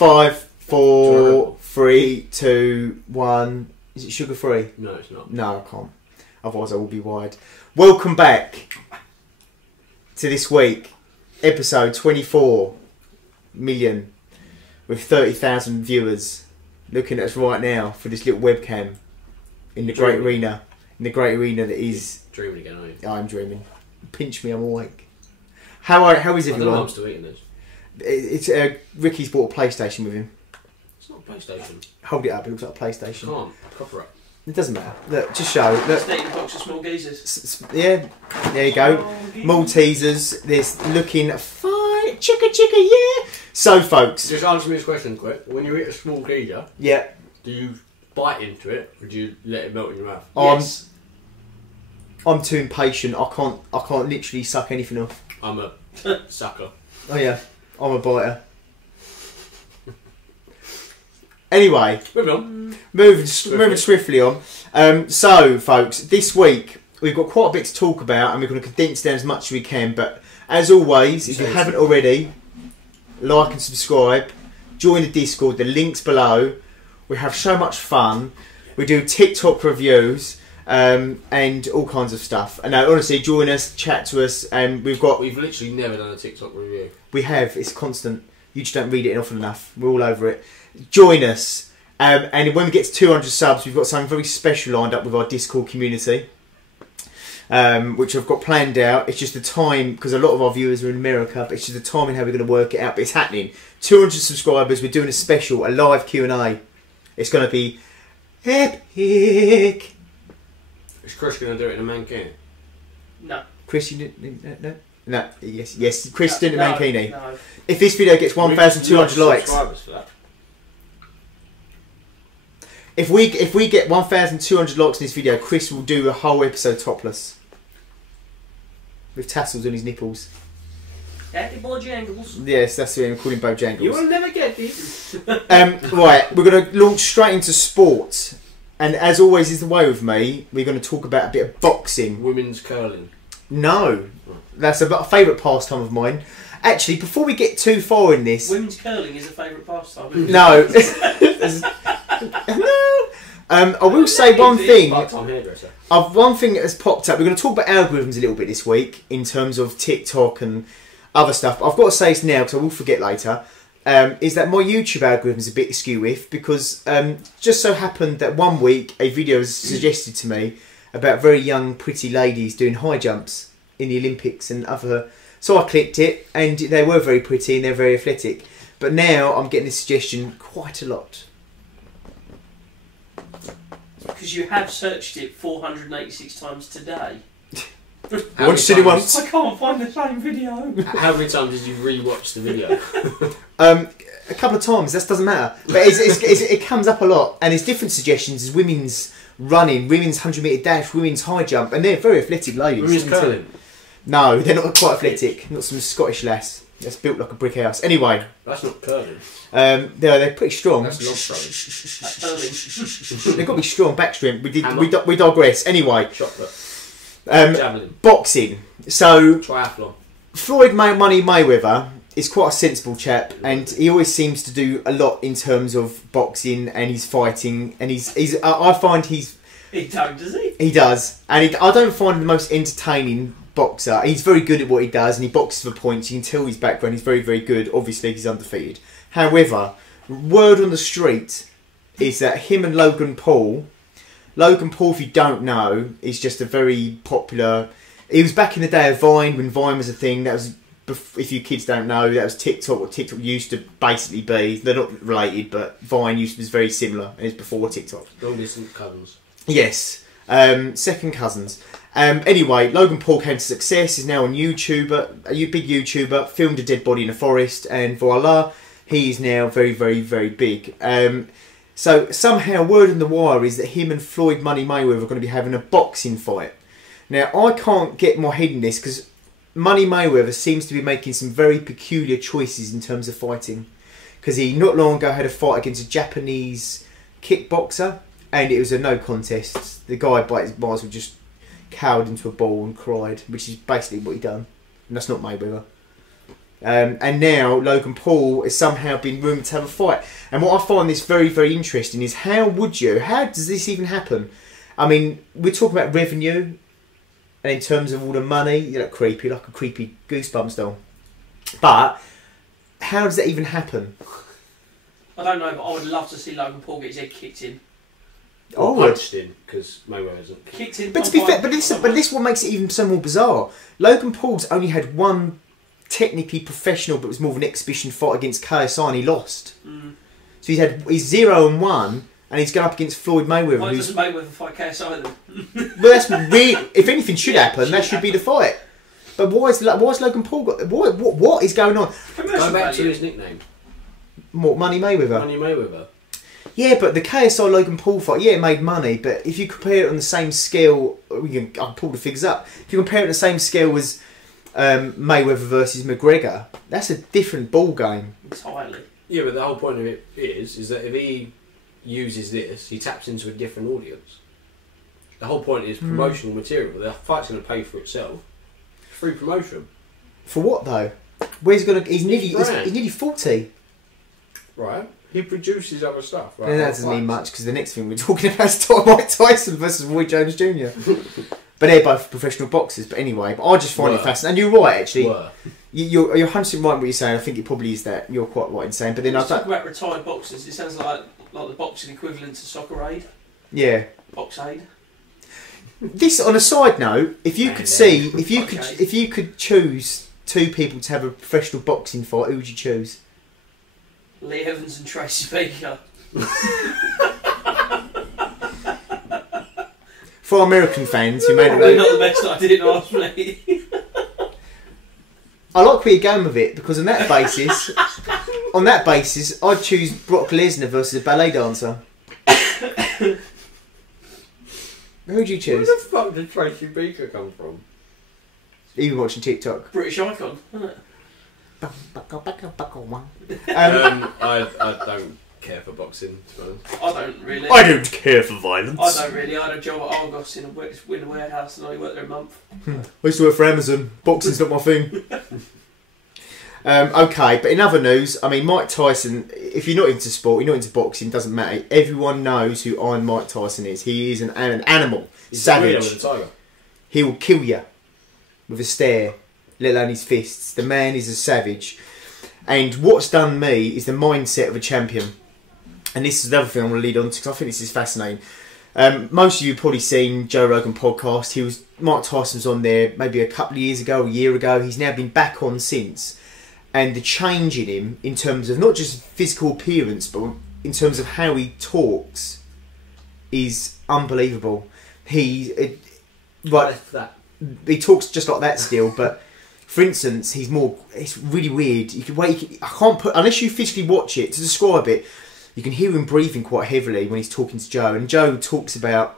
5, 4, 3, 2, 1. Is it sugar free? No, it's not. No, I can't. Otherwise I will be wired. Welcome back to this week, episode 24 million with 30,000 viewers looking at us right now for this little webcam in the great arena. In the great arena that is... You're dreaming again, aren't you? I'm dreaming. Pinch me, I'm awake. How is everyone? I don't know, I'm still eating this. It's Ricky's bought a PlayStation with him. It's not a PlayStation. Hold it up, it looks like a PlayStation. Can't. Copyright. It doesn't matter. Look, just show. Look. Just eating a box of small geezers. Yeah, there you go. Maltesers. This looking fine. Chicka, yeah. So, folks. Just answer me this question quick. When you eat a small geezer, yeah, do you bite into it or do you let it melt in your mouth? Yes. I'm too impatient. I can't literally suck anything off. I'm a sucker. Oh yeah, I'm a biter. Anyway, moving swiftly on. So, folks, this week we've got quite a bit to talk about, and we're going to condense down as much as we can. But as always, if you haven't already, like and subscribe. Join the Discord. The link's below. We have so much fun. We do TikTok reviews. And all kinds of stuff. And honestly, join us, chat to us, and we've literally never done a TikTok review. We have. It's constant. You just don't read it often enough. We're all over it. Join us, and when we get to 200 subs, we've got something very special lined up with our Discord community, which I've got planned out. It's just the time, because a lot of our viewers are in America, but it's just the timing how we're going to work it out. But it's happening. 200 subscribers. We're doing a special, a live Q&A. It's going to be epic. Is Chris going to do it in a mankini? No. Chris, you didn't? No. Yes. Chris did a mankini. No. If this video gets 1,200 likes, for that. if we get 1,200 likes in this video, Chris will do a whole episode topless with tassels on his nipples. Happy Bojangles. Yes, that's the way I'm calling Bojangles. You will never get this. Right, we're going to launch straight into sport. And as always is the way with me, we're going to talk about a bit of boxing. Women's curling. No. That's a favourite pastime of mine. Actually, before we get too far in this... Women's curling is a favourite pastime. No. No. I will say one thing. One thing that has popped up. We're going to talk about algorithms a little bit this week in terms of TikTok and other stuff. But I've got to say this now because I will forget later. Is that my YouTube algorithm is a bit askew with, because just so happened that one week a video was suggested to me about very young pretty ladies doing high jumps in the Olympics and other, so I clicked it and they were very pretty and they're very athletic, but now I'm getting this suggestion quite a lot. Because you have searched it 486 times today. Once in once. I can't find the same video. How many times did you re-watch the video? A couple of times. That doesn't matter. But it comes up a lot, and there's different suggestions. There's women's running, women's 100-metre dash, women's high jump, and they're very athletic ladies. Women's curling? No, they're not quite athletic. Not some Scottish lass that's built like a brick house. Anyway, that's not curling. They're pretty strong. That's not curling. They've got to be strong. Back strength. We digress. Anyway. Chocolate. Javelin. Boxing. So triathlon. Floyd Mayweather is quite a sensible chap, and he always seems to do a lot in terms of boxing and his fighting. And I find he's. He does he? He does, and I don't find him the most entertaining boxer. He's very good at what he does, and he boxes for points. You can tell his background. He's very, very good. Obviously, he's undefeated. However, word on the street is that him and Logan Paul, if you don't know, is just a very popular... He was back in the day of Vine, when Vine was a thing. That was, if you kids don't know, that was TikTok, what TikTok used to basically be. They're not related, but Vine was very similar, and it's before TikTok. Long distance cousins. Yes. Second cousins. Anyway, Logan Paul came to success, is now a YouTuber, a big YouTuber, filmed a dead body in a forest, and voila, he is now very, very, very big. So somehow, word on the wire is that him and Floyd Mayweather are going to be having a boxing fight. Now, I can't get my head in this because Mayweather seems to be making some very peculiar choices in terms of fighting. Because he not long ago had a fight against a Japanese kickboxer, and it was a no contest. The guy by his bars was just cowered into a ball and cried, which is basically what he done. And that's not Mayweather. And now Logan Paul has somehow been rumoured to have a fight. And what I find this very, very interesting is how does this even happen? I mean, we're talking about revenue, and in terms of all the money, you know, creepy, like a creepy Goosebumps doll. But how does that even happen? I don't know, but I would love to see Logan Paul get his head kicked in. Or would. punched in, because Mayweather isn't. Kicked in. But to be fair, but this what makes it even so more bizarre. Logan Paul's only had one technically professional, but it was more of an exhibition fight against KSI, and he lost. Mm. So he's 0-1, and he's going up against Floyd Mayweather. Why doesn't Mayweather fight KSI then? Well, that's really. If anything should happen, that should be the fight. But why is Logan Paul got? What is going on? Go back to his nickname. What, Money Mayweather? Money Mayweather. Yeah, but the KSI Logan Paul fight, yeah, it made money. But if you compare it on the same scale, I'll pull the figures up. If you compare it on the same scale as Mayweather versus McGregor, that's a different ball game. Entirely. Yeah, but the whole point of it is that if he uses this, he taps into a different audience. The whole point is promotional material. The fight's going to pay for itself. Free promotion. For what though? Where's he gonna? He's nearly 40. Right. He produces other stuff. Right. And that doesn't mean much because the next thing we're talking about is Mike Tyson versus Roy Jones Jr. But they're both professional boxers. But anyway, I just find it fascinating. And you're right, actually. You're 100% right in what you're saying. I think it probably is that. You're quite right in saying. But then I talk about retired boxers. It sounds like the boxing equivalent to Soccer Aid. Yeah. Box Aid. This, on a side note, if you could choose two people to have a professional boxing fight, who would you choose? Lee Evans and Tracy Baker. For American fans who made Probably not the best idea to ask me. I like where you're going with it because on that basis, I'd choose Brock Lesnar versus a ballet dancer. Who'd you choose? Where the fuck did Tracy Baker come from? Even watching TikTok. British icon, isn't it? I don't care for boxing, to be honest. I don't really. I don't care for violence. I don't really. I had a job at Argos in a warehouse and I only worked there a month. I used to work for Amazon. Boxing's not my thing. Okay, but in other news, I mean, Mike Tyson, if you're not into sport, you're not into boxing, doesn't matter. Everyone knows who Iron Mike Tyson is. He is an animal. He's savage. With a tiger. He will kill you with a stare, let alone his fists. The man is a savage. And what's done me is the mindset of a champion. And this is the other thing I want to lead on to because I think this is fascinating. Most of you have probably seen Joe Rogan podcast. Mike Tyson was on there maybe a couple of years ago, a year ago. He's now been back on since. And the change in him, in terms of not just physical appearance, but in terms of how he talks, is unbelievable. He talks just like that still, but for instance, it's really weird. I can't put, unless you physically watch it, to describe it, you can hear him breathing quite heavily when he's talking to Joe. And Joe talks about,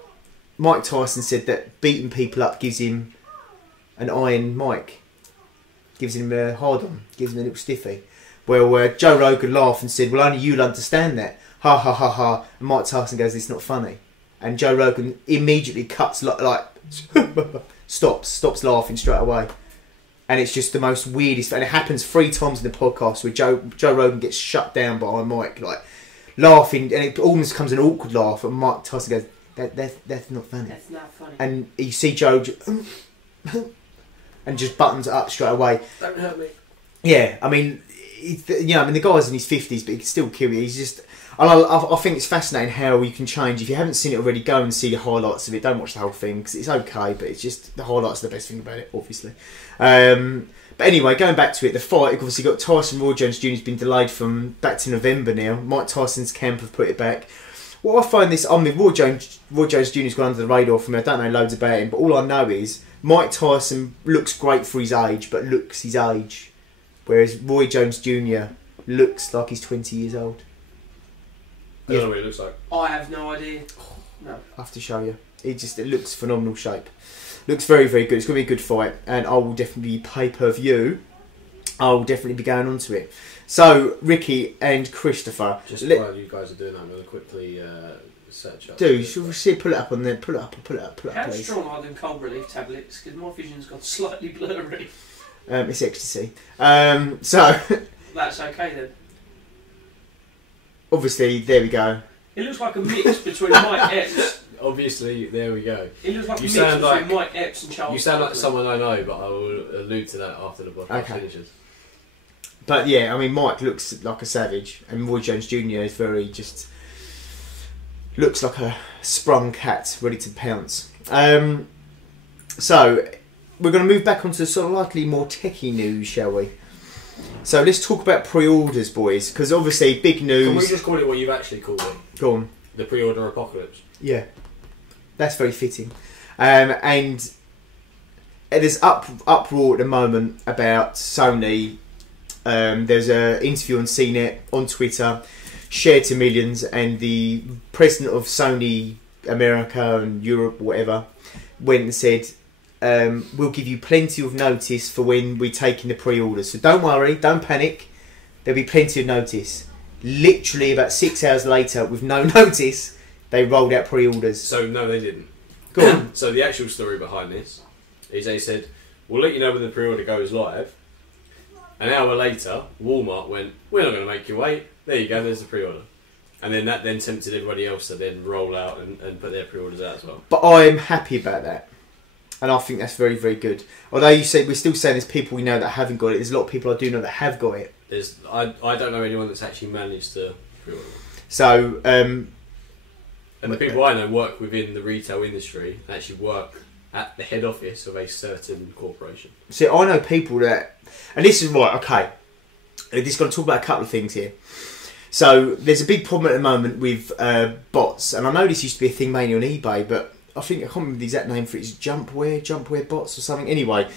Mike Tyson said that beating people up gives him an iron mic. Gives him a hard on, gives him a little stiffy. Well, Joe Rogan laughed and said, well, only you'll understand that. Ha ha ha ha. And Mike Tyson goes, it's not funny. And Joe Rogan immediately cuts, like stops laughing straight away. And it's just the most weirdest, and it happens 3 times in the podcast where Joe Rogan gets shut down by Mike, like laughing, and it almost becomes an awkward laugh, and Mike Tyson goes, that's not funny. That's not funny. And you see Joe and just buttons it up straight away. Don't hurt me. Yeah, I mean, the guy's in his 50s, but he can still kill you. He's just, I think it's fascinating how you can change. If you haven't seen it already, go and see the highlights of it. Don't watch the whole thing because it's okay, but it's just the highlights are the best thing about it, obviously. But anyway, going back to it, the fight obviously got Tyson. Roy Jones Jr. has been delayed from back to November now. Mike Tyson's camp have put it back. What I find this, I mean, Roy Jones Jr.'s gone under the radar for me. I don't know loads about him, but all I know is Mike Tyson looks great for his age, but looks his age. Whereas Roy Jones Jr. looks like he's 20 years old. I don't know what he looks like. I have no idea. No. I have to show you. It looks phenomenal shape. Looks very, very good. It's going to be a good fight, and I will definitely be pay-per-view. I will definitely be going on to it. So, Ricky and Christopher. Just while you guys are doing that, I'm going to quickly search up. Dude, should we see? Pull it up on there. Pull it up, How please. strong are them cold relief tablets? Because my vision's gone slightly blurry. It's ecstasy. So That's okay then. obviously, there we go. It looks like a mix between Mike Epps. Obviously, there we go. It looks like You a mix sound between like- Mike Epps and Charles. You sound like Barkley. someone I know, but I will allude to that after the podcast Okay. finishes. But yeah, I mean, Mike looks like a savage, and Roy Jones Jr. is very just looks like a sprung cat ready to pounce. So we're going to move back onto sort of likely more techie news, shall we? So let's talk about pre-orders, boys, because obviously big Can we news. just call it what you've actually called it? Go on. The pre-order apocalypse. Yeah, that's very fitting. And there's uproar at the moment about Sony. There's an interview on CNET on Twitter, shared to millions, and the president of Sony America and Europe, whatever, went and said, we'll give you plenty of notice for when we're taking the pre-orders. So don't worry, don't panic. There'll be plenty of notice. Literally about 6 hours later, with no notice, they rolled out pre-orders. So, no, they didn't. Go on. So, the actual story behind this is they said, we'll let you know when the pre-order goes live. An hour later, Walmart went, we're not going to make you wait. There you go, there's the pre-order. And then that then tempted everybody else to then roll out and put their pre-orders out as well. But I'm happy about that. And I think that's very, very good. Although you say we're still saying there's people we know that haven't got it. There's a lot of people I do know that have got it. I don't know anyone that's actually managed to pre-order. So, And the people I know work within the retail industry, actually work at the head office of a certain corporation. see, I know people that, and this is right. Okay, this is going to talk about a couple of things here. So, there's a big problem at the moment with bots, and I know this used to be a thing mainly on eBay, but I think I can't remember the exact name for it. It's jumpware bots or something. Anyway,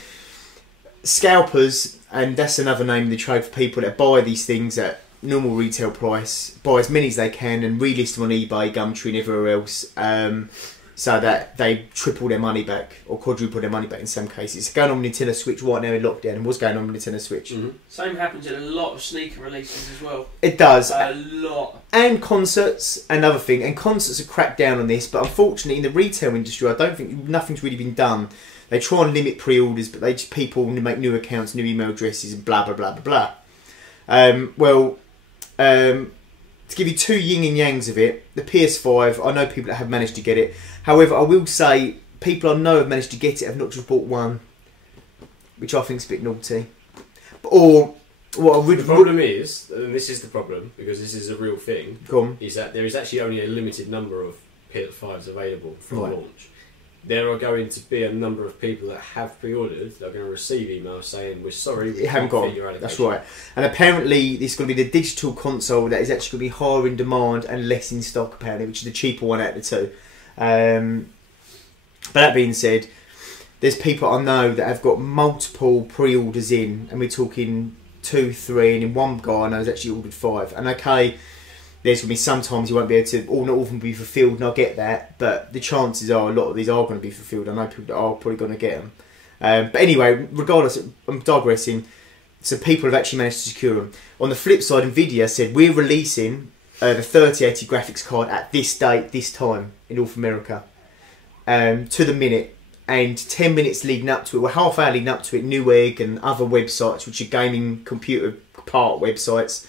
scalpers, and that's another name of the trade for people that buy these things at normal retail price, buy as many as they can, and relist them on eBay, Gumtree, and everywhere else, so that they triple their money back or quadruple their money back in some cases. It's going on with Nintendo Switch right now in lockdown, and what's going on with Nintendo Switch? Mm-hmm. Same happens in a lot of sneaker releases as well. It does. A lot. And concerts, another thing. And concerts are cracked down on this, but unfortunately in the retail industry, I don't think nothing's really been done. They try and limit pre-orders, but they just people make new accounts, new email addresses, and blah blah blah blah blah. To give you two yin and yangs of it, the PS5, I know people that have managed to get it. However, I will say people I know have managed to get it have not just bought one, which I think is a bit naughty. Or what I would. The problem is, and this is the problem because this is a real thing, Go on. is that there is actually only a limited number of PS5s available from Right. launch. There are going to be a number of people that have pre-ordered that are going to receive emails saying, we're sorry, we You haven't can't got fit your them. That's allocation." right. And apparently, this is going to be the digital console that is actually going to be higher in demand and less in stock, apparently, which is the cheaper one out of the two. But that being said, there's people I know that have got multiple pre-orders in, and we're talking 2, 3, and in one guy I know has actually ordered 5. And okay, there's going to be sometimes you won't be able to, or not all of them be fulfilled, and I get that, but the chances are a lot of these are going to be fulfilled. I know people that are probably going to get them. But anyway, regardless, I'm digressing. So people have actually managed to secure them. On the flip side, Nvidia said we're releasing the 3080 graphics card at this date, this time in North America, to the minute. And 10 minutes leading up to it, well, half hour leading up to it, Newegg and other websites, which are gaming computer part websites,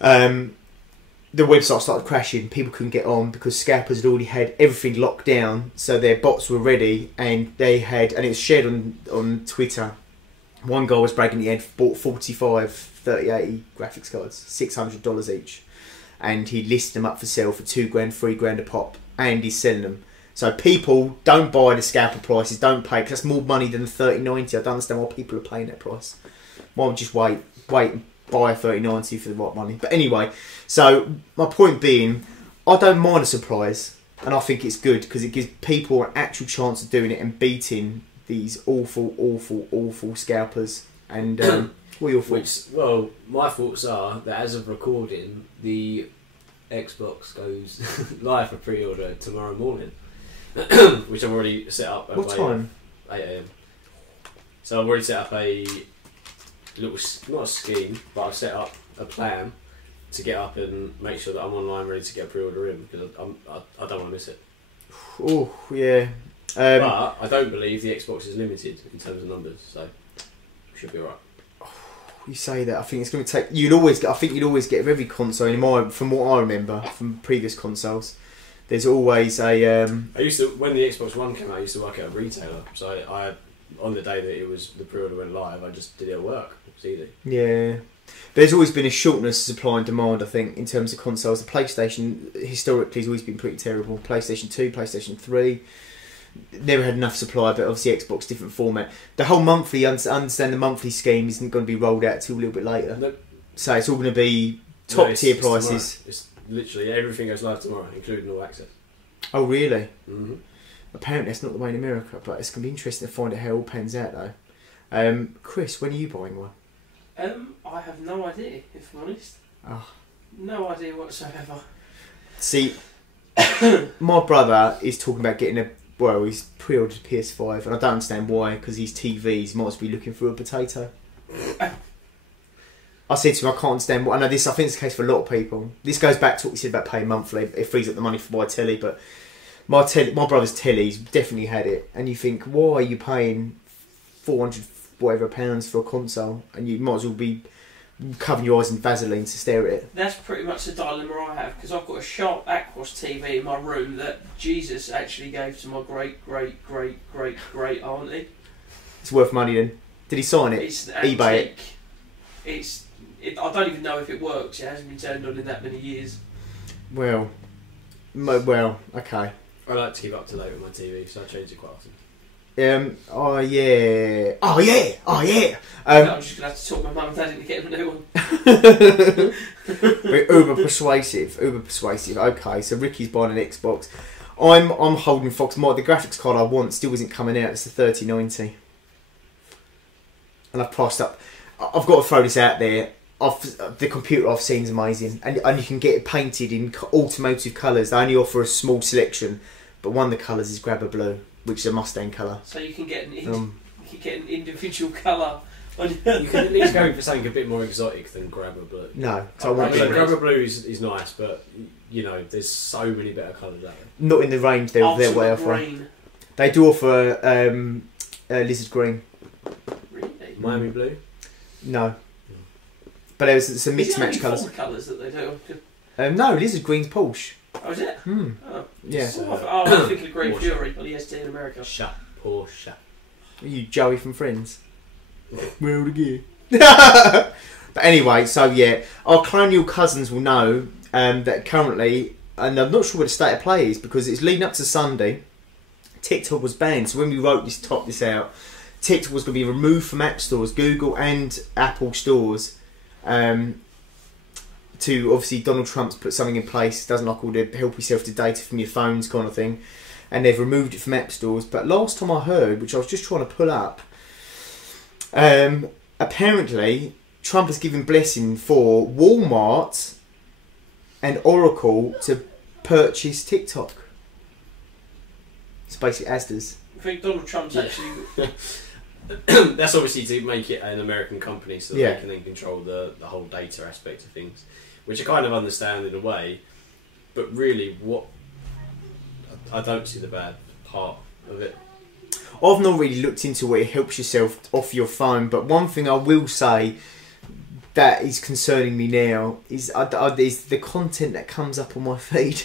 the website started crashing. People couldn't get on because scalpers had already had everything locked down, so their bots were ready, and they had, and it was shared on Twitter. One guy was bragging he had bought 45 3080 graphics cards, $600 each, and he listed them up for sale for $2,000, $3,000 a pop, and he's selling them. So people don't buy the scalper prices, don't pay, because that's more money than the 3090. I don't understand why people are paying that price. Why don't just wait and buy a 3090 for the right money? But anyway, so my point being, I don't mind a surprise, and I think it's good because it gives people an actual chance of doing it and beating these awful scalpers. And what are your thoughts? Well, my thoughts are that as of recording, the Xbox goes live for pre-order tomorrow morning, which I've already set up. At What time? 8 AM. So I've already set up a little, not a scheme, but I've set up a plan to get up and make sure that I'm online ready to get a pre-order in because I don't want to miss it. Oh yeah. But I don't believe the Xbox is limited in terms of numbers. So Should be alright. You say that. I think it's going to take. I think you'd always get with every console. From what I remember from previous consoles, there's always a. I used to, when the Xbox One came out, I used to work at a retailer. So I on the day that the pre-order went live, I just did it at work. It was easy. Yeah. There's always been a shortness of supply and demand, I think, in terms of consoles. The PlayStation, historically, has always been pretty terrible. PlayStation 2, PlayStation 3, never had enough supply, but obviously Xbox, different format. The whole monthly, understand the monthly scheme isn't going to be rolled out till a little bit later. Nope. So it's all going to be top-tier prices. Tomorrow. It's literally everything goes live tomorrow, including all access. Oh, really? Mm-hmm. Apparently that's not the way in America, but it's going to be interesting to find out how it all pans out, though. Chris, when are you buying one? I have no idea, if I'm honest. Oh. No idea whatsoever. See, my brother is talking about getting he's pre-ordered a PS5, and I don't understand why, because his TVs might be looking for a potato. I said to him, I can't understand why. I know this, I think it's the case for a lot of people. This goes back to what we said about paying monthly. It frees up the money for buy telly, but my brother's telly's definitely had it, and you think, why are you paying 400 whatever pounds for a console, and you might as well be covering your eyes in Vaseline to stare at it. That's pretty much the dilemma I have, because I've got a sharp Aquos TV in my room that Jesus actually gave to my great auntie. It's worth money then. Did he sign it? It's eBay it. I don't even know if it works. It hasn't been turned on in that many years. Well, okay. I like to keep up to date with my TV, so I change it quite often. Oh yeah. I'm just gonna have to talk my mum and dad into getting a new one. We're uber persuasive. Okay, so Ricky's buying an Xbox. I'm holding Fox. The graphics card I want still isn't coming out. It's the 3090, and I've priced up. I've got to throw this out there. The computer I've seen is amazing, and you can get it painted in automotive colours. They only offer a small selection, but one of the colours is Grabber Blue, which is a Mustang colour. So you can get an individual colour. You can at least go for something a bit more exotic than Grabber Blue. No, I want blue. Grabber Blue is nice, but you know, there's so many better colours out there. Not in the range they're way offer. They do offer lizard green. Really? Miami Blue? No. But it's a mixed match colours. Is it only 4 colours that they do? No, lizard green's Porsche. Oh, is it? Oh. Yeah. I was thinking of Great Fury on the ST in America. Shut. Porsche. Are you Joey from Friends? Where would it go? But anyway, so yeah, our colonial cousins will know that currently, and I'm not sure what the state of play is because it's leading up to Sunday. TikTok was banned, so when we wrote this out, TikTok was going to be removed from app stores, Google and Apple stores. To obviously Donald Trump's put something in place, doesn't like all the help yourself to data from your phones kind of thing, and they've removed it from app stores. But last time I heard, which I was just trying to pull up, apparently Trump has given blessing for Walmart and Oracle to purchase TikTok. It's basically Asda's. I think Donald Trump's actually... That's obviously to make it an American company so that they can then control the whole data aspect of things, which I kind of understand in a way, but really I don't see the bad part of it. I've not really looked into where it helps yourself off your phone, but one thing I will say that is concerning me now is the content that comes up on my feed.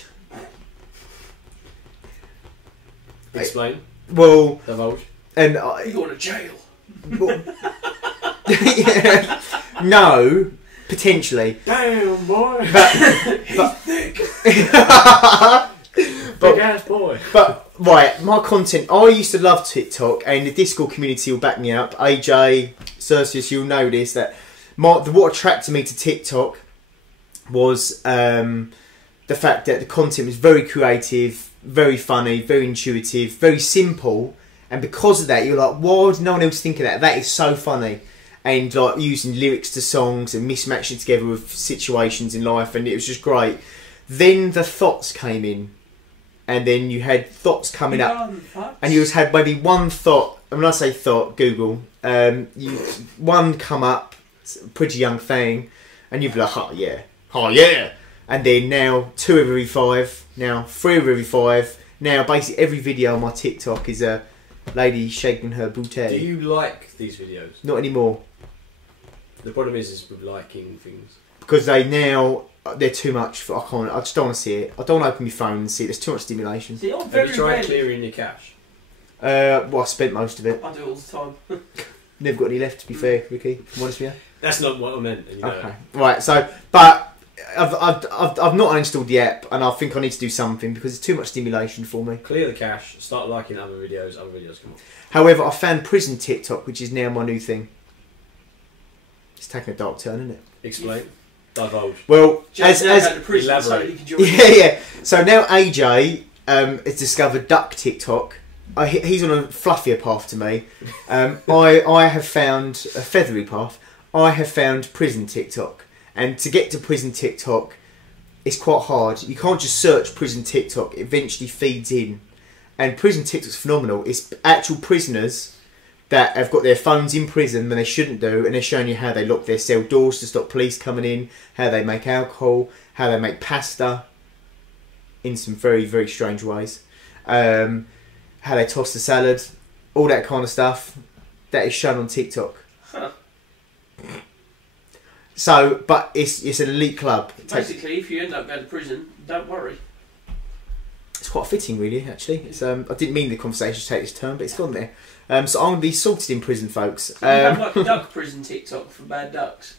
Explain. Well, divulge. And you're going to jail. Well, yeah, no, potentially. Damn boy, he's thick. Big ass boy. But right, my content. I used to love TikTok, and the Discord community will back me up. AJ, Cercius, you'll know this. That what attracted me to TikTok was the fact that the content was very creative, very funny, very intuitive, very simple. And because of that, you're like, why did no one else think of that? That is so funny. And like using lyrics to songs and mismatching together with situations in life, and it was just great. Then the thoughts came in, and then you had thoughts coming up, and you just had maybe one thought. And when I say thought, Google, one come up, pretty young thing, and you'd be like, oh yeah, and then now 2 of every 5, now 3 of every 5, now basically every video on my TikTok is a lady shaking her Do booty. you like these videos? Not anymore. The problem is with liking things. Because they're too much. I just don't want to see it. I don't want to open my phone and see it. There's too much stimulation. See, I'm Have very you tried rarely- clearing your cache? Well, I spent most of it. I do it all the time. Never got any left, to be fair, Ricky. If I'm honest with you. That's not what I meant. And you know Okay. it. Right. So, but I've not uninstalled the app, and I think I need to do something because it's too much stimulation for me. Clear the cache, start liking other videos come on. However, I found prison TikTok, which is now my new thing. It's taking a dark turn, isn't it? Explain. Divulge. Well, Just now as go to prison so elaborate. you can join. yeah. So now AJ has discovered duck TikTok. He's on a fluffier path to me. I have found a feathery path. I have found prison TikTok, and to get to prison TikTok, it's quite hard. You can't just search prison TikTok. It eventually feeds in, and prison TikTok's phenomenal. It's actual prisoners that have got their phones in prison when they shouldn't do, and they're showing you how they lock their cell doors to stop police coming in, how they make alcohol, how they make pasta in some very, very strange ways, how they toss the salad, all that kind of stuff. That is shown on TikTok. Huh. So, but it's an elite club. Basically, if you end up going to prison, don't worry. It's quite fitting, really. Actually, it's, I didn't mean the conversation to take this turn, but it's gone there. So I'm going to be sorted in prison, folks. You have like a duck prison TikTok for bad ducks.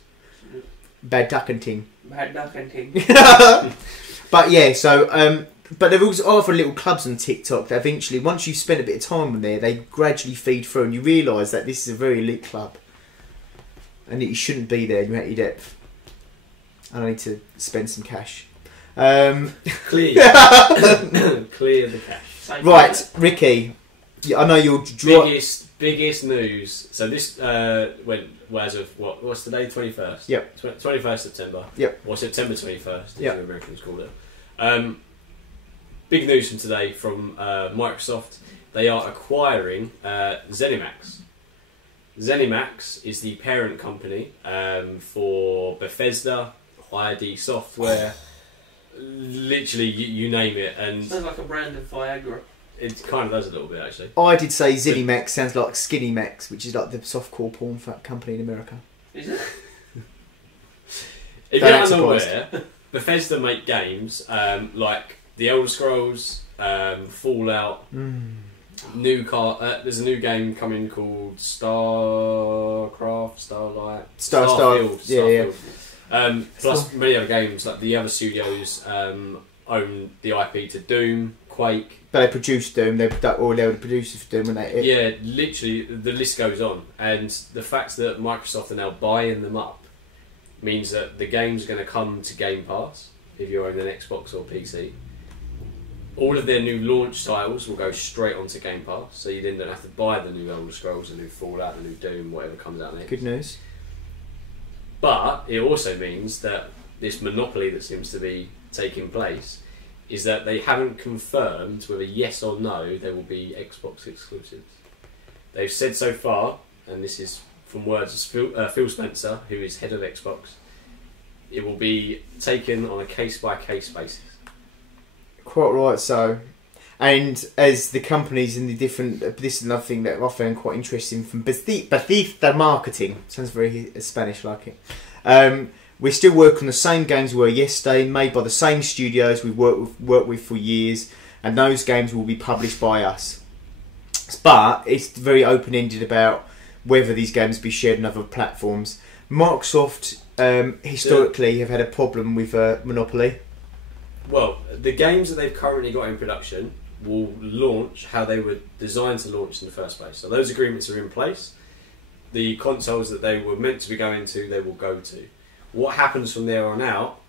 Bad duck hunting. Bad duck hunting. But yeah, so but there also other little clubs on TikTok that eventually, once you've spent a bit of time on there, they gradually feed through, and you realise that this is a very elite club, and that you shouldn't be there. You're at your depth. And I need to spend some cash. Clear. Clear the cache. Same Right, thing. Ricky. I know you're Biggest news. So this went as of what's the day? 21st. Yep. 21st September. Yep. Or September 21st. Yep. As the Americans call it. Big news from today from Microsoft. They are acquiring Zenimax. Zenimax is the parent company for Bethesda, ID Software, literally you name it, and Sounds like a brand of Viagra. it kind of does a little bit actually. I did say Zenimax sounds like Skinny Max, which is like the softcore porn company in America. Is it? If Don't you're act surprised. unaware, Bethesda make games like The Elder Scrolls, Fallout, there's a new game coming called StarCraft, Starlight, Starfield, yeah. Plus many other games, like the other studios own the IP to Doom, Quake. But they produced Doom, they were the producers for Doom, weren't they? Yeah, literally the list goes on, and the fact that Microsoft are now buying them up means that the game's going to come to Game Pass if you own an Xbox or PC. All of their new launch titles will go straight onto Game Pass, so you then don't have to buy the new Elder Scrolls, the new Fallout, the new Doom, whatever comes out next. Good news. But it also means that this monopoly that seems to be taking place is that they haven't confirmed whether yes or no there will be Xbox exclusives. They've said so far, and this is from words of Phil Spencer, who is head of Xbox, it will be taken on a case-by-case basis. Quite right, so. And as the companies in the different... This is another thing that I found quite interesting from Bethesda Marketing. Sounds very Spanish-like it. We're still working on the same games we were yesterday, made by the same studios we've worked with for years, and those games will be published by us. But it's very open-ended about whether these games be shared on other platforms. Microsoft historically have had a problem with Monopoly. Well, the games that they've currently got in production will launch how they were designed to launch in the first place. So those agreements are in place. The consoles that they were meant to be going to, they will go to. What happens from there on out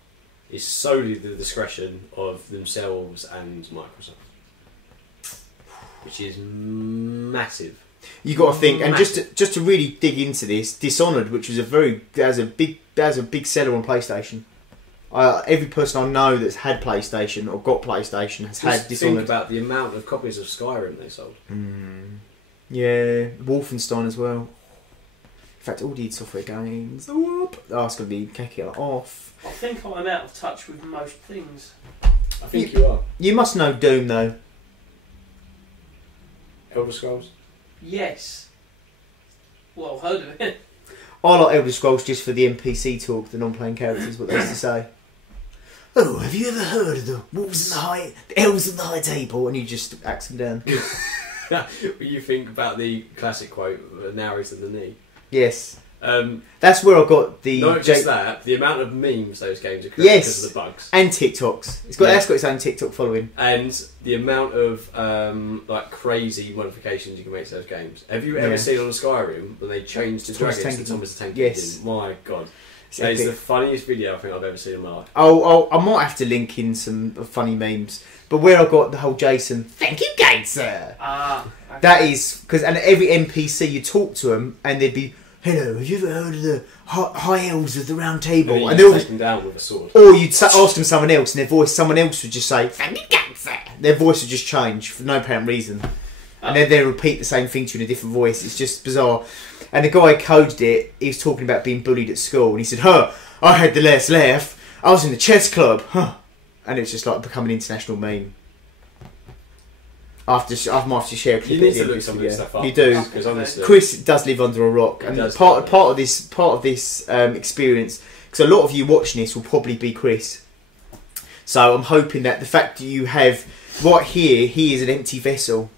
is solely the discretion of themselves and Microsoft, which is massive. You got to think, and just to really dig into this, Dishonored, which was a big seller on PlayStation. Every person I know that's had PlayStation or got PlayStation has had Dishonored. Think about the amount of copies of Skyrim they sold. Yeah, Wolfenstein as well. In fact, all the software games. Oh, it's going to be kicking it off. I think I'm out of touch with most things. I think you are. You must know Doom though. Elder Scrolls? Yes. Well, I've heard of it. I like Elder Scrolls just for the NPC talk, the non-playing characters, what they used to say. Oh, have you ever heard of the wolves in the elves in the high table? And you just axe them down. You think about the classic quote, "Now is the knee." Yes. That's where I got the... Not just that, the amount of memes those games are creating because of the bugs. And TikToks. That's got its own TikTok following. And the amount of like crazy modifications you can make to those games. Have you ever seen on Skyrim when they changed the dragons to Thomas the Tank Engine? My God. That is the funniest video I think I've ever seen in my life. I might have to link in some funny memes. But where I got the whole Jason, thank you, game sir. Okay. That is... because and every NPC you talk to them and they'd be... Hello, have you ever heard of the high elves of the round table? And they'll take them down with a sword. Or you'd ask them someone else, and someone else would just say, "Thank you, gangster." Their voice would just change for no apparent reason, and then they repeat the same thing to you in a different voice. It's just bizarre. And the guy who coded it, he was talking about being bullied at school, and he said, I had the last laugh. I was in the chess club, and it's just like become an international meme. I might have to share a clip. You need to look some of this stuff up. You do. Because honestly, Chris does live under a rock, and part of this experience, because a lot of you watching this will probably be Chris. So I'm hoping that the fact that you have right here, he is an empty vessel.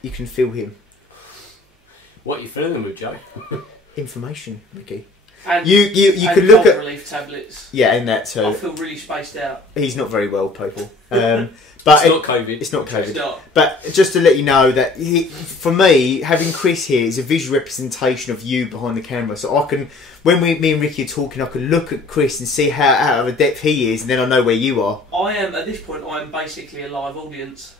You can feel him. What are you filling them with, Joe? Information, Ricky. And you can look at relief tablets. Yeah, and that too. I feel really spaced out. He's not very well, people. But it's not COVID. It's not COVID. It's not. But just to let you know that for me, having Chris here is a visual representation of you behind the camera. So I can, when me and Ricky are talking, I can look at Chris and see how out of a depth he is, and then I know where you are. I am at this point. I am basically a live audience.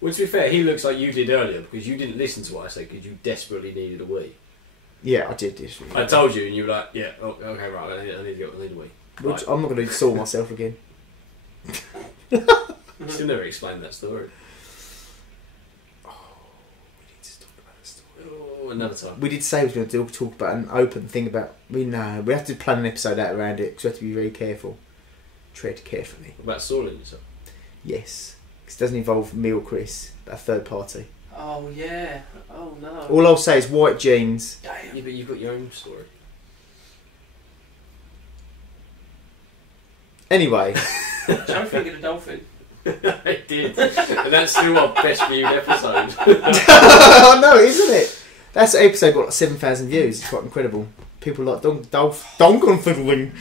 Well, to be fair, he looks like you did earlier because you didn't listen to what I said because you desperately needed a wee. Yeah, I did this. I told you, and you were like, "Yeah, okay, right. I need a wee." Which Right. I'm not going to saw myself again. You still never explained that story. Oh, we need to talk about that story. Oh, another time. We did say we were going to talk about an open thing about... we have to plan an episode out around it because we have to be very careful. Tread carefully. About soiling yourself. Yes. Because it doesn't involve me or Chris, but a third party. Oh yeah. Oh no. All I'll say is white jeans. Damn. Yeah, but you've got your own story. Anyway. Joe fingered a dolphin. I did. And that's still our best viewed episode. I know, isn't it? That episode got like 7,000 views. It's quite incredible. People like Donkon fiddling.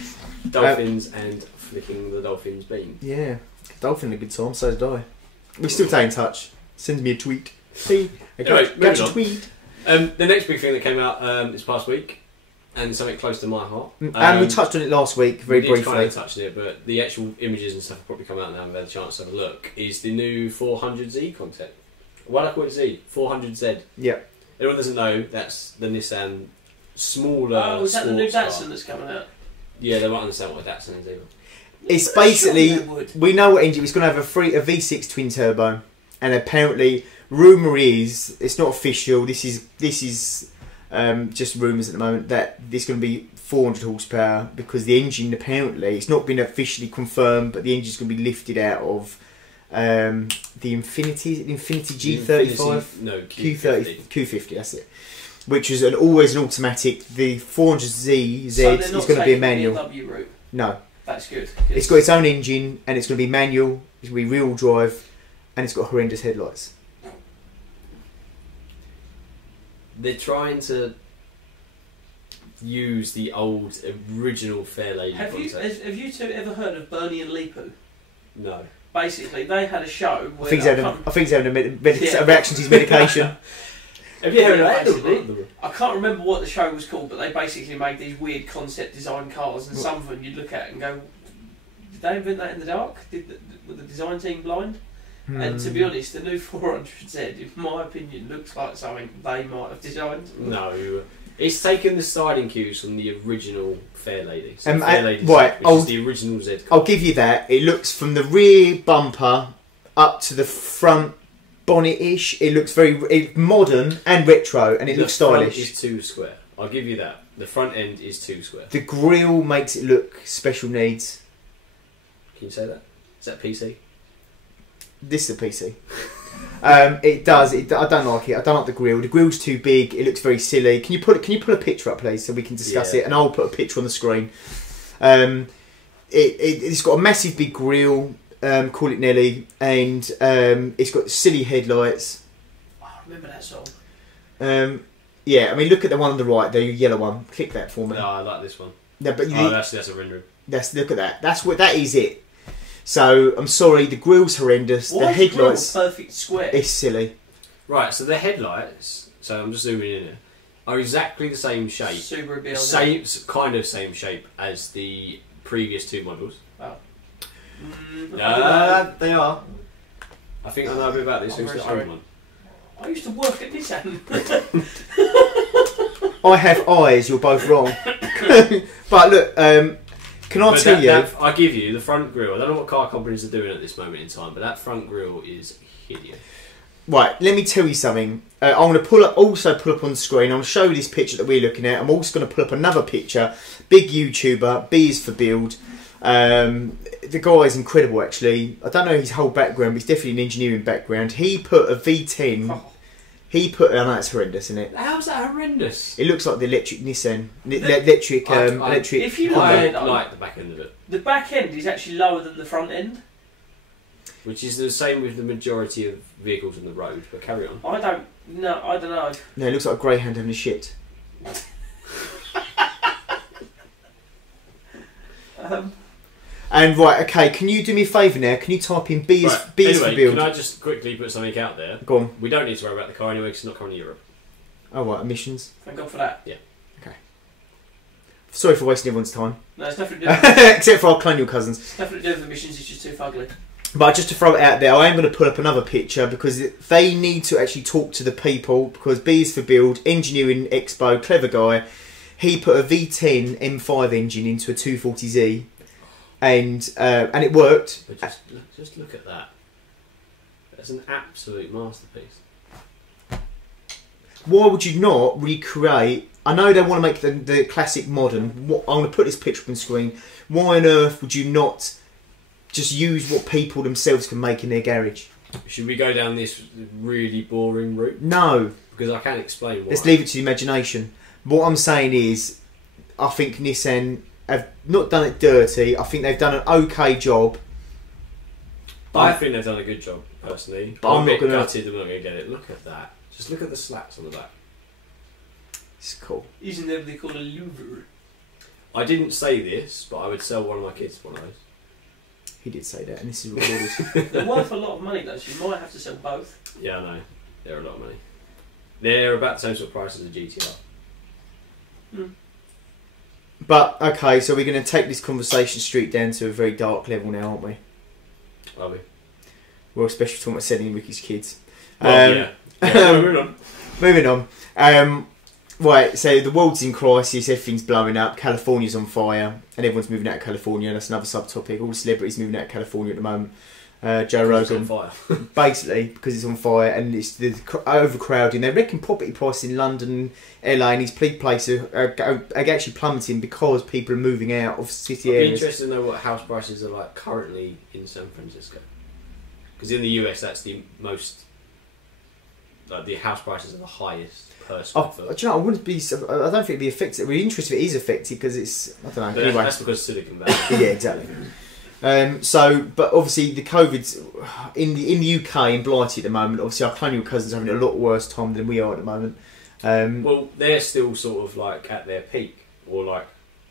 Dolphins and flicking the dolphin's bean. Yeah. Dolphin had a good time, so did I. We still stay in touch. Send me a tweet. Hey, Anyway, got moving your on. tweet. The next big thing that came out this past week, and something close to my heart. And we touched on it last week, very we briefly. kind of touched on it, but the actual images and stuff have probably come out now and I've had a chance to have a look, is the new 400Z concept. Why do I call it Z? 400Z. Yeah. Anyone doesn't know, that's the Nissan smaller Oh, is that the new sports car. Datsun that's coming out? Yeah, they won't understand what a Datsun is either. It's Surely basically... they would. we know what engine... it's going to have a V6 twin turbo. And apparently, rumour is... it's not official. This is just rumours at the moment that this is going to be 400 horsepower because the engine apparently, it's not been officially confirmed, but the engine's going to be lifted out of the Infiniti G35? No, Q30, Q50, that's it. Which is always an automatic. The 400Z So they're is not going to be a taking manual. the BMW route. No, That's good. it's got its own engine and it's going to be manual. It's going to be rear-wheel drive, and it's got horrendous headlights. They're trying to use the old original Fair Lady Have you two ever heard of Bernie and Leepu? No. Basically, they had a show I where think he's having a reaction to his medication. Have you heard of that? Basically, I can't remember what the show was called, but they basically made these weird concept design cars, and some of them you'd look at and go, "Did they invent that in the dark? Were the design team blind?" And to be honest, the new 400Z, in my opinion, looks like something they might have designed. No. It's taken the styling cues from the original Fair Lady. So Fair Lady right, Z, which is the original Z car. I'll give you that. It looks from the rear bumper up to the front bonnet-ish. It looks very modern and retro, and it looks stylish. The front is too square. I'll give you that. The front end is too square. The grille makes it look special needs. Can you say that? Is that PC? This is a PC. It does. I don't like it. I don't like the grill. The grill's too big. It looks very silly. Can you pull a picture up, please, so we can discuss it? And I'll put a picture on the screen. It's got a massive big grill. Call it Nelly, and it's got silly headlights. Oh, I remember that song. Yeah, I mean, look at the one on the right, the yellow one. Click that for me. No, I like this one. No, but that's a rendering. Look at that. That is it. So I'm sorry, the grill's horrendous. Why the is headlights, the grill perfect square? it's silly. Right, so the headlights. So I'm just zooming in here. Are exactly the same shape. Subaru BRZ. Same shape as the previous two models. Oh. They are. I think I know a bit about this. I'm Who's very the sorry. old one? I used to work at Nissan. I have eyes. You're both wrong. But look, can I tell you? I give you the front grille. I don't know what car companies are doing at this moment in time, but that front grille is hideous. Right, let me tell you something. I'm going to also pull up on the screen. I'm going to show you this picture that we're looking at. I'm also going to pull up another picture. Big YouTuber, B is for Build. The guy is incredible, actually. I don't know his whole background, but he's definitely an engineering background. He put a V10. Oh. I know it's horrendous, isn't it? How's that horrendous? It looks like the electric Nissan. Electric. If you look I at it, like the back end of it, the back end is actually lower than the front end. which is the same with the majority of vehicles on the road. But carry on. I don't know. No, it looks like a greyhound having a shit. And right, okay, can you do me a favour now? Can you type in B is for Build? Can I just quickly put something out there? Go on. We don't need to worry about the car anyway because it's not coming to Europe. Oh, right, emissions. Thank God for that. Yeah. Okay. Sorry for wasting everyone's time. No, it's nothing to do with Except for our colonial cousins. it's nothing to do with the missions, it's just too fugly. But just to throw it out there, I am going to put up another picture because they need to actually talk to the people because B is for Build, Engineering Expo, clever guy. He put a V10 M5 engine into a 240Z and it worked. But just look at that. That's an absolute masterpiece. Why would you not recreate... I know they want to make the classic modern. I'm going to put this picture up on screen. Why on earth would you not just use what people themselves can make in their garage? Should we go down this really boring route? No. Because I can't explain why. Let's leave it to the imagination. What I'm saying is, I think Nissan have not done it dirty. I think they've done an okay job. I think they've done a good job, personally. But I'm not gutted I'm not going to get it. Look at that. Just look at the slats on the back. It's cool. Isn't that what they call a louver? I didn't say this, but I would sell one of my kids one of those. He did say that, and this is recorded. They're worth a lot of money though, so you might have to sell both. Yeah, I know. They're a lot of money. They're about the same sort of price as a GTR. But, okay, so we're going to take this conversation straight down to a very dark level now, aren't we? Are we? Well, especially talking about selling Ricky's kids. Well, yeah. Moving on. Moving on. Right, so the world's in crisis, everything's blowing up, California's on fire, and everyone's moving out of California. That's another subtopic. All the celebrities moving out of California at the moment. Joe Rogan, basically because it's on fire and it's the overcrowding. They reckon property prices in London, LA, and these places are actually plummeting because people are moving out of city I'd be areas. interested to know what house prices are like currently in San Francisco. Because in the US, that's the most. Like the house prices are the highest per square foot. Do you know, I wouldn't be. I don't think it'd be affected. It'd be interesting if it is affected because it's. I don't know. But anyway, that's because Silicon Valley. Yeah, exactly. But obviously the COVID's in the UK in Blighty at the moment. Obviously our colonial cousins are having a lot worse time than we are at the moment. Well, they're still sort of like at their peak, or like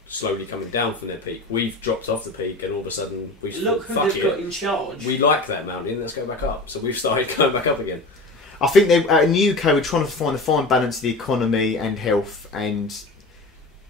slowly coming down from their peak. We've dropped off the peak, and all of a sudden we've Look who they've got in charge. We like that mountain. Let's go back up. So we've started going back up again. I think they in the UK we're trying to find a fine balance of the economy and health, and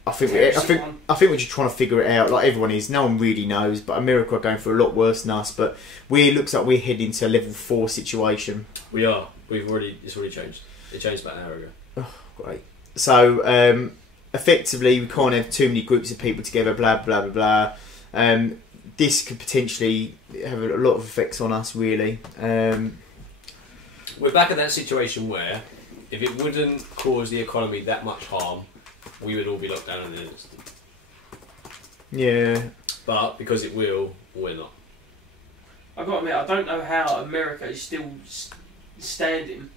I think we're just trying to figure it out. Like everyone is, no one really knows. But America are going through a lot worse than us. But it looks like we're heading to a level 4 situation. We are. It's already changed. It changed about an hour ago. Oh, great. So effectively, we can't have too many groups of people together. Blah blah blah blah. This could potentially have a lot of effects on us. Really. We're back at that situation where, if it wouldn't cause the economy that much harm, we would all be locked down in an instant. Yeah. But because it will, we're not. I've got to admit, I don't know how America is still standing.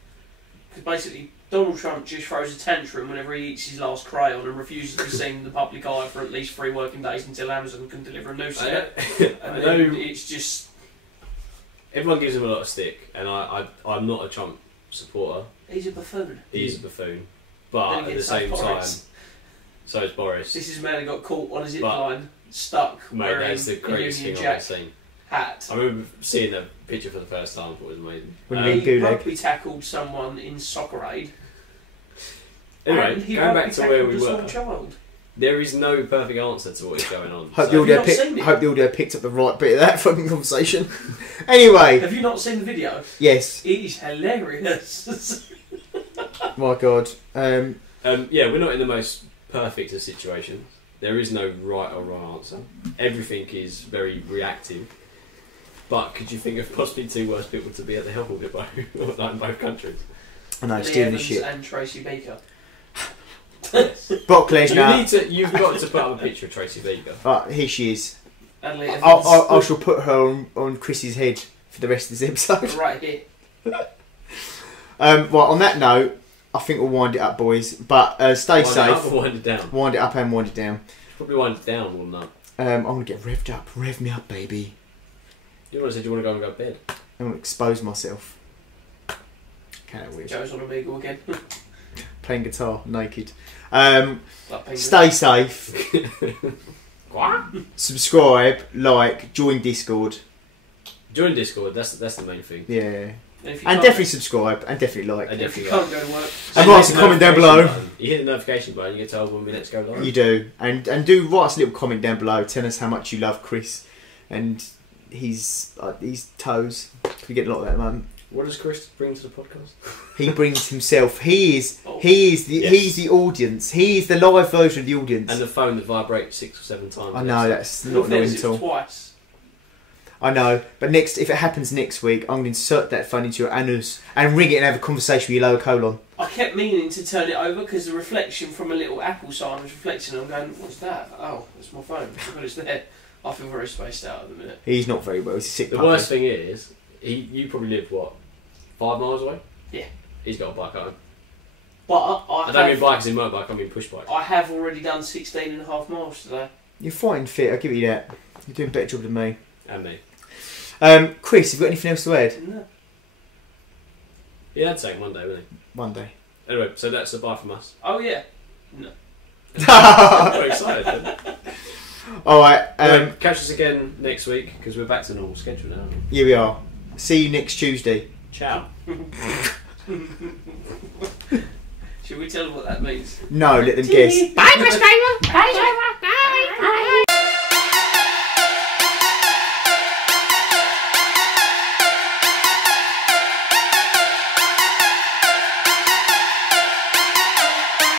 Because basically, Donald Trump just throws a tantrum whenever he eats his last crayon and refuses to see the public eye for at least 3 working days until Amazon can deliver a new set. And then it's just... Everyone gives him a lot of stick, and I'm not a Trump supporter. He's a buffoon. He's a buffoon. But at the same time, so is Boris. This is a man who got caught on a zip line, stuck wearing that's the greatest a Union thing I've Jack seen. hat. I remember seeing that picture for the first time. I thought it was amazing. He rugby tackled someone in Soccer Aid. Anyway, going back to where we were, child. there is no perfect answer to what is going on. Hope the audio picked up the right bit of that fucking conversation. Anyway. Have you not seen the video? Yes. It is hilarious. My God. Yeah, we're not in the most perfect of situations. There is no right or wrong answer. Everything is very reactive. But could you think of possibly 2 worse people to be at the help of it like in both countries? I know, Lee stealing the Evans shit. and Tracy Baker. Brock Lesnar. You've got to put up a picture of Tracy Baker. Here she is. And Lee Evans. I shall put her on Chris's head for the rest of this episode. Right here. Well, on that note, I think we'll wind it up, boys. But stay safe. Wind it up or wind it down? Wind it up and wind it down. Probably wind it down more than that. I'm going to get revved up. Rev me up, baby. You want to say you want to go to bed? I want to expose myself. Kind of weird. Joe's on Omegle again. Playing guitar, naked. Like Stay safe. What? Subscribe, like, join Discord. Join Discord, that's the main thing. Yeah. And definitely subscribe, and definitely like. And if you can't go to work. And write us a comment down below. You hit the notification button, you get told when minutes go live. You do. And do write us a little comment down below. Tell us how much you love Chris and his toes. We get a lot of that at the moment. What does Chris bring to the podcast? He brings himself. He's the audience. He is the live version of the audience. And the phone that vibrates 6 or 7 times. I know, that's not annoying at all. Twice. I know, but if it happens next week, I'm going to insert that phone into your anus and ring it and have a conversation with your lower colon. I kept meaning to turn it over because the reflection from a little Apple sign was reflecting, and I'm going, what's that? Oh, it's my phone. But it's there. I feel very spaced out at the minute. He's not very well. He's a sick The puppy. worst thing is, you probably live, 5 miles away? Yeah. He's got a bike at home. But I don't mean bikes in motorbike, I mean push bike. I have already done 16.5 miles today. You're fighting fit, I'll give you that. You're doing a better job than me. And me. Chris, have you got anything else to add? No. Yeah, I'd say Monday, wouldn't he? Monday. Anyway, so that's a bye from us. Oh, yeah. No. Very excited then. Alright, catch us again next week because we're back to normal schedule now. Here we are. See you next Tuesday. Ciao. Should we tell them what that means? No, let them guess. Bye, Chris Kramer. Bye, Trevor.